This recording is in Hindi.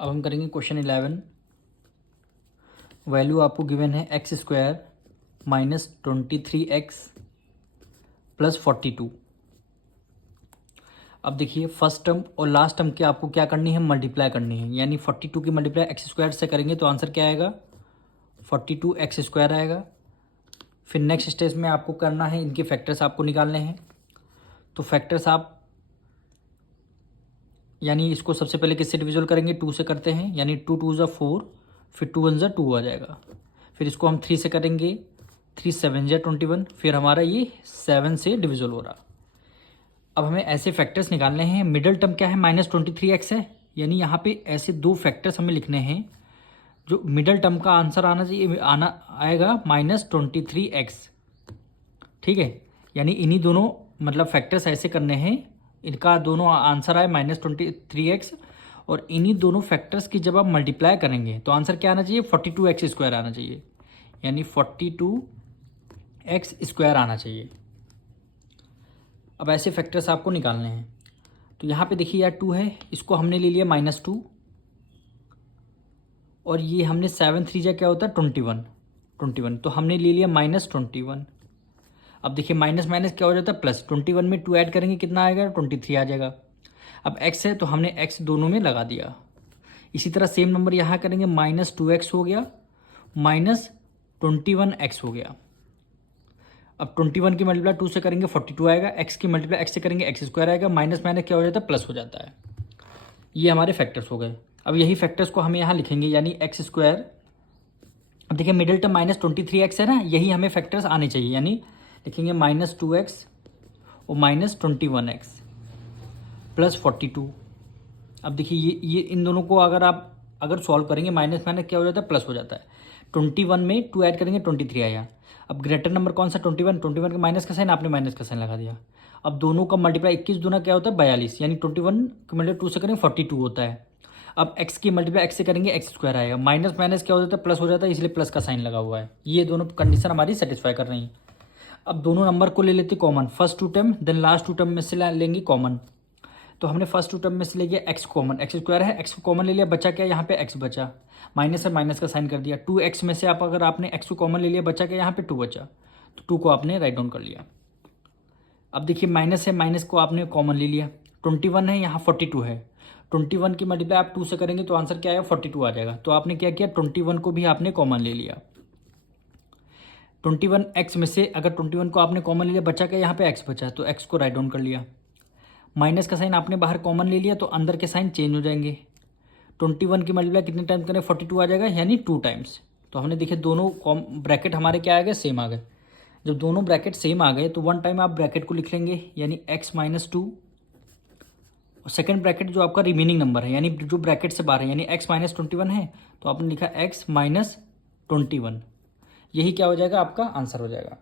अब हम करेंगे क्वेश्चन 11। वैल्यू आपको गिवन है x square minus 23x plus 42। अब देखिए फर्स्ट टर्म और लास्ट टर्म की आपको क्या करनी है, मल्टीप्लाई करनी है। यानी 42 की मल्टीप्लाई एक्स स्क्वायर से करेंगे तो आंसर क्या आएगा, 42x स्क्वायर आएगा। फिर नेक्स्ट स्टेज में आपको करना है, इनके फैक्टर्स आपको निकालने हैं। तो फैक्टर्स आप यानी इसको सबसे पहले किससे डिविजल करेंगे, 2 से करते हैं। यानी 2 2 ज़ा 4, फिर 2 1 ज़ा 2 आ जाएगा। फिर इसको हम 3 से करेंगे, 3 7 ज़ा 21। फिर हमारा ये 7 से डिविजल हो रहा। अब हमें ऐसे फैक्टर्स निकालने हैं। मिडल टर्म क्या है, -23x है। यानी यहाँ पे ऐसे दो फैक्टर्स हमें लिखने हैं। जो मिडल टर्म का आंसर आना चाहिए, आएगा -23x। ठीक है, यानी इन्हीं दोनों मतलब फैक्टर्स ऐसे करने हैं, इनका दोनों आंसर आए -23x। और इन्हीं दोनों फैक्टर्स की जब आप मल्टीप्लाई करेंगे तो आंसर क्या आना चाहिए, 42x स्क्वायर आना चाहिए। यानी 42x स्क्वायर आना चाहिए। अब ऐसे फैक्टर्स आपको निकालने हैं। तो यहाँ पे देखिए यार 2 है, इसको हमने ले लिया -2। और ये हमने 7 3 जा क्या होता है 21, तो हमने ले लिया -21। अब देखिए माइनस माइनस क्या हो जाता है प्लस, 21 में 2 ऐड करेंगे कितना आएगा, 23 आ जाएगा। अब x है तो हमने x दोनों में लगा दिया। इसी तरह सेम नंबर यहाँ करेंगे, -2x हो गया, -21x हो गया। अब 21 की मल्टीप्लाई 2 से करेंगे 42 आएगा, x की मल्टीप्लाई x से करेंगे x स्क्वायर आएगा, माइनस माइनस क्या हो जाता है प्लस हो जाता है। ये हमारे फैक्टर्स हो गए। अब यही फैक्टर्स को हमें यहाँ लिखेंगे, यानी एक्स स्क्वायर। अब देखिए मिडिल टर्म -23x है ना, यही हमें फैक्टर्स आने चाहिए। यानी लिखेंगे -2x और -21x प्लस 42। अब देखिए ये इन दोनों को अगर सॉल्व करेंगे, माइनस माइनस क्या हो जाता है प्लस हो जाता है। 21 में 2 ऐड करेंगे 23 आया। अब ग्रेटर नंबर कौन सा, 21 के माइनस का साइन, आपने माइनस का साइन लगा दिया। अब दोनों का मल्टीप्लाई 21 दूना क्या होता है 42, यानी 21 की मल्टीप्लाई 2 से करेंगे 42 होता है। अब x की मल्टीप्लाई x से करेंगे x स्क्वायर आएगा, माइनस माइनस क्या हो जाता है प्लस हो जाता है, इसलिए प्लस का साइन लगा हुआ है। ये दोनों कंडीशन हमारी सेटिस्फाई कर रही हैं। अब दोनों नंबर को ले लेते common, first 2 term then last 2 term में से लेंगे कॉमन। तो हमने फर्स्ट 2 टर्म में से ले लिया x कॉमन, x स्क्वायर है, x को कॉमन ले लिया, बचा क्या यहाँ पे x बचा, माइनस है माइनस का साइन कर दिया। 2x में से अगर आपने x को कॉमन ले लिया, बचा क्या यहाँ पे 2 बचा, तो 2 को आपने राइट डाउन कर लिया। अब देखिए माइनस है, माइनस को आपने कॉमन ले लिया, 21 है यहाँ 42 है, 21 की मल्टीप्लाई आप 2 से करेंगे तो आंसर क्या आएगा 42 आ जाएगा। तो आपने क्या किया, 21 को भी आपने कॉमन ले लिया। 21x में से अगर 21 को आपने कॉमन ले लिया, बचा क्या यहाँ पे x बचा, तो x को राइट डाउन कर लिया। माइनस का साइन आपने बाहर कॉमन ले लिया, तो अंदर के साइन चेंज हो जाएंगे। 21 की मल्टीप्लाई कितने टाइम करें, 42 आ जाएगा, यानी 2 टाइम्स। तो हमने देखिए दोनों ब्रैकेट हमारे क्या आ गए, सेम आ गए। जब दोनों ब्रैकेट सेम आ गए तो 1 टाइम आप ब्रैकेट को लिख लेंगे, यानी x -2। और सेकंड ब्रैकेट जो आपका रिमेनिंग नंबर है, यानी जो ब्रैकेट से बाहर है, यानी x -21 है, तो आपने लिखा x -21। यही क्या हो जाएगा, आपका आंसर हो जाएगा।